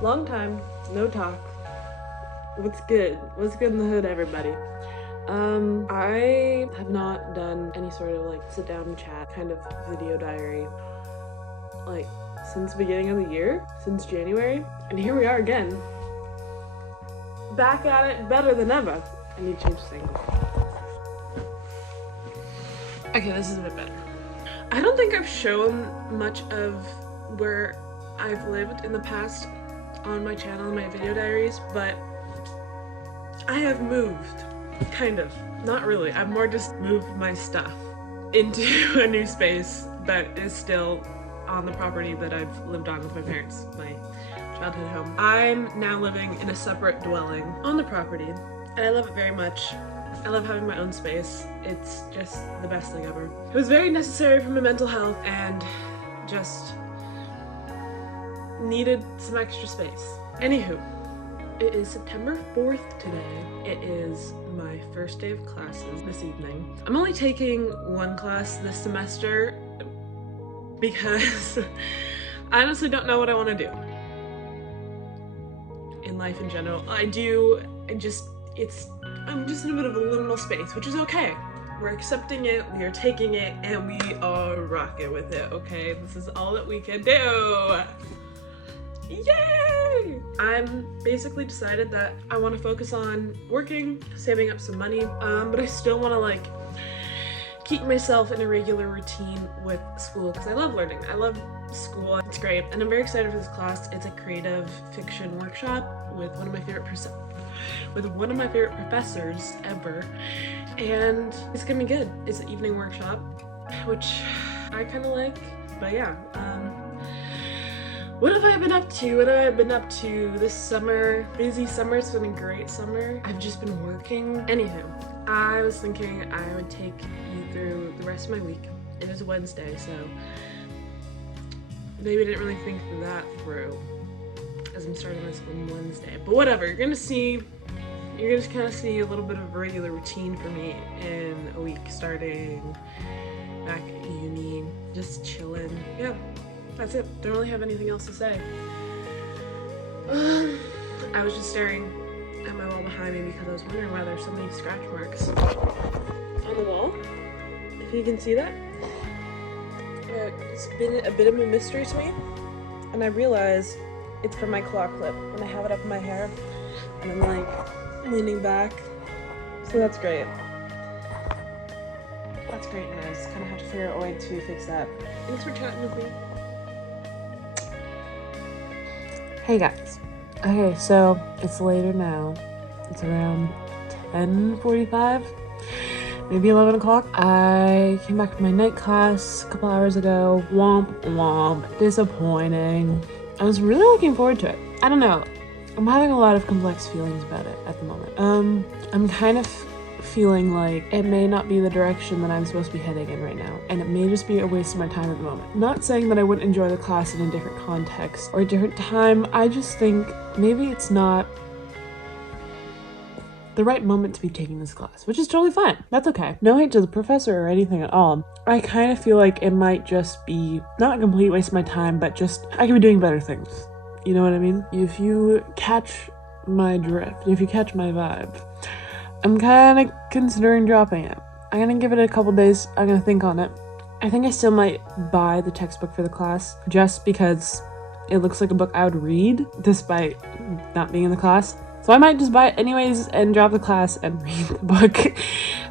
Long time, no talk. What's good? What's good in the hood, everybody? I have not done any sort of like sit down chat kind of video diary like since the beginning of the year, since January, and here we are again. Back at it, better than ever. I need to change this angle. Okay, this is a bit better. I don't think I've shown much of where I've lived in the past on my channel, my video diaries, but I have moved, kind of. Not really, I've more just moved my stuff into a new space that is still on the property that I've lived on with my parents, my childhood home. I'm now living in a separate dwelling on the property, and I love it very much. I love having my own space. It's just the best thing ever. It was very necessary for my mental health and just needed some extra space. Anywho, it is September 4th today. It is my first day of classes this evening. I'm only taking one class this semester because I honestly don't know what I want to do in life in general. I'm just in a bit of a liminal space, which is okay. We're accepting it, we are taking it, and we are rocking with it, okay? This is all that we can do. Yay! I'm basically decided that I want to focus on working, saving up some money, but I still want to like keep myself in a regular routine with school because I love learning. I love school. It's great, and I'm very excited for this class. It's a creative fiction workshop with one of my favorite professors ever, and it's gonna be good. It's an evening workshop, which I kind of like. But yeah, what have I been up to? What have I been up to this summer? Busy summer. It's been a great summer. I've just been working. Anywho, I was thinking I would take you through the rest of my week. It is Wednesday, so maybe I didn't really think that through as I'm starting this on Wednesday. But whatever, you're gonna just kind of see a little bit of a regular routine for me in a week starting back at uni, just chilling. Yeah. That's it. Don't really have anything else to say. I was just staring at my wall behind me because I was wondering why there's so many scratch marks on the wall. If you can see that. It's been a bit of a mystery to me. And I realize it's from my claw clip when I have it up in my hair. And I'm like leaning back. So that's great. That's great, guys. Kind of have to figure out a way to fix that. Thanks for chatting with me. Hey guys. Okay, so it's later now. It's around 10:45, maybe 11 o'clock. I came back from my night class a couple hours ago. Womp womp. Disappointing. I was really looking forward to it. I don't know. I'm having a lot of complex feelings about it at the moment. I'm kind of feeling like it may not be the direction that I'm supposed to be heading in right now, and it may just be a waste of my time at the moment. Not saying that I wouldn't enjoy the class in a different context or a different time. I just think maybe it's not the right moment to be taking this class, which is totally fine. That's okay. No hate to the professor or anything at all. I kind of feel like it might just be not a complete waste of my time, but just I could be doing better things. You know what I mean? If you catch my drift, if you catch my vibe, I'm kind of considering dropping it. I'm gonna give it a couple days. I'm gonna think on it. I think I still might buy the textbook for the class just because it looks like a book I would read despite not being in the class. So I might just buy it anyways and drop the class and read the book.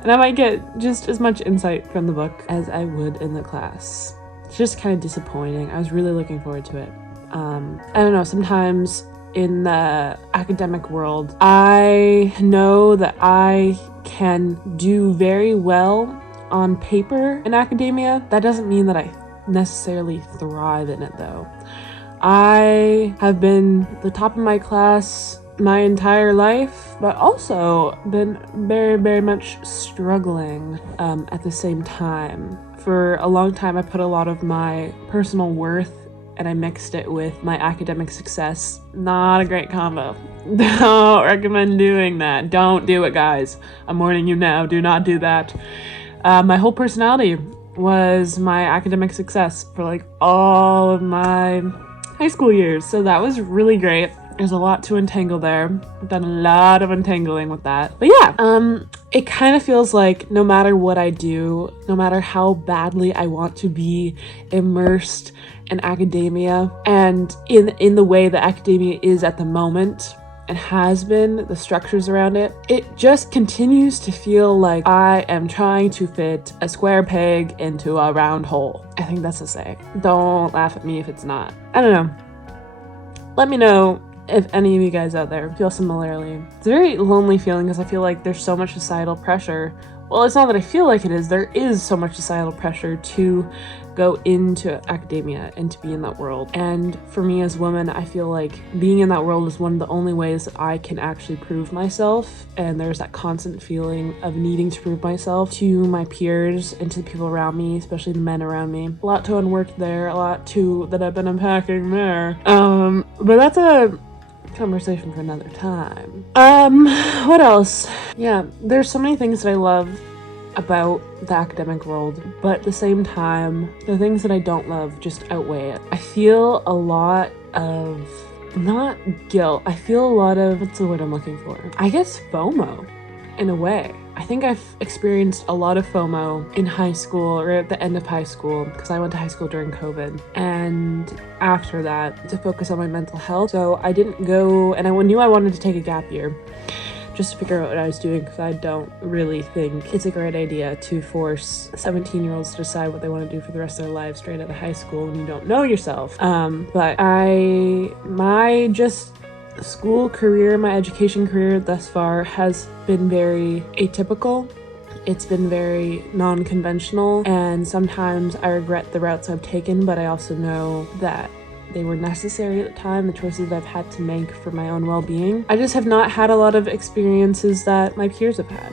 And I might get just as much insight from the book as I would in the class. It's just kind of disappointing. I was really looking forward to it. I don't know, sometimes in the academic world, I know that I can do very well on paper in academia. That doesn't mean that I necessarily thrive in it though. I have been the top of my class my entire life, but also been very, very much struggling at the same time. For a long time, I put a lot of my personal worth and I mixed it with my academic success. Not a great combo. Don't recommend doing that. Don't do it, guys. I'm warning you now. Do not do that. My whole personality was my academic success for like all of my high school years. So that was really great. There's a lot to untangle there. I've done a lot of untangling with that. But yeah, it kind of feels like no matter what I do, no matter how badly I want to be immersed in academia and in the way that academia is at the moment and has been, the structures around it, it just continues to feel like I am trying to fit a square peg into a round hole. I think that's a saying. Don't laugh at me if it's not. I don't know. Let me know if any of you guys out there feel similarly. It's a very lonely feeling because I feel like there's so much societal pressure. Well, it's not that I feel like it is. There is so much societal pressure to go into academia and to be in that world. And for me as a woman, I feel like being in that world is one of the only ways that I can actually prove myself. And there's that constant feeling of needing to prove myself to my peers and to the people around me, especially the men around me. A lot to unwork there, a lot too that I've been unpacking there. But that's a conversation for another time. What else? Yeah, there's so many things that I love about the academic world, but at the same time, the things that I don't love just outweigh it. I feel a lot of, not guilt, I feel a lot of, what's the word I'm looking for? I guess FOMO, in a way. I think I've experienced a lot of FOMO in high school or at the end of high school because I went to high school during COVID, and after that to focus on my mental health. So I didn't go, and I knew I wanted to take a gap year just to figure out what I was doing because I don't really think it's a great idea to force 17-year-olds to decide what they want to do for the rest of their lives straight out of high school when you don't know yourself. But my school career, my education career thus far has been very atypical. It's been very non-conventional, and sometimes I regret the routes I've taken, but I also know that they were necessary at the time, the choices that I've had to make for my own well-being. I just have not had a lot of experiences that my peers have had.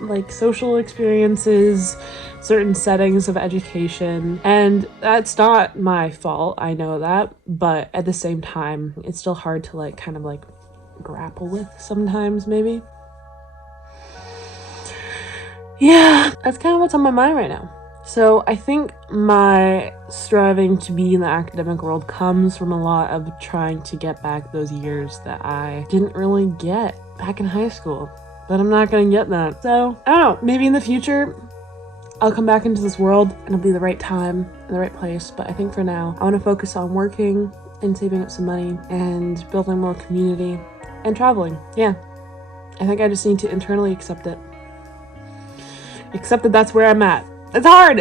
Like social experiences, certain settings of education, and that's not my fault, I know that, but at the same time, it's still hard to kind of grapple with sometimes, maybe. Yeah, that's kind of what's on my mind right now. So I think my striving to be in the academic world comes from a lot of trying to get back those years that I didn't really get back in high school. But I'm not gonna get that. So, I don't know, maybe in the future, I'll come back into this world and it'll be the right time and the right place. But I think for now, I wanna focus on working and saving up some money and building more community and traveling. Yeah, I think I just need to internally accept it. Accept that that's where I'm at. It's hard.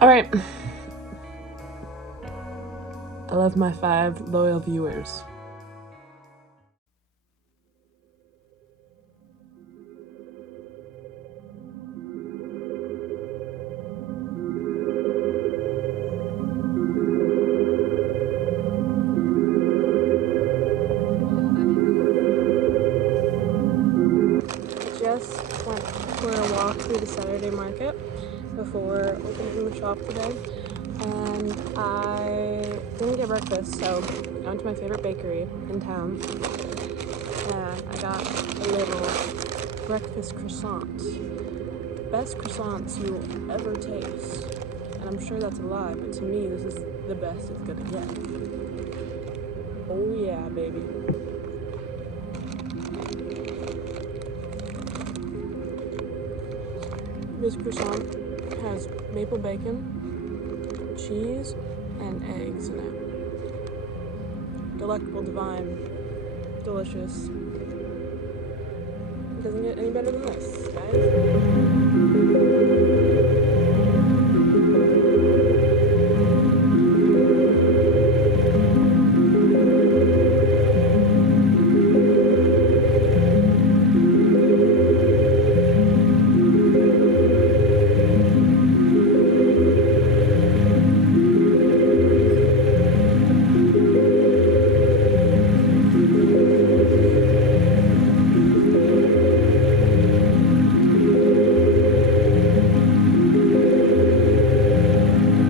All right. I love my 5 loyal viewers. Just went for a walk through the Saturday market before opening the shop today, and I didn't get breakfast, so I went to my favorite bakery in town and I got a little breakfast croissant. Best croissants you'll ever taste, and I'm sure that's a lie, but to me this is the best it's gonna get. Oh yeah, baby. This croissant has maple bacon, cheese, and eggs in it. Delectable, divine, delicious. It doesn't get any better than this, guys.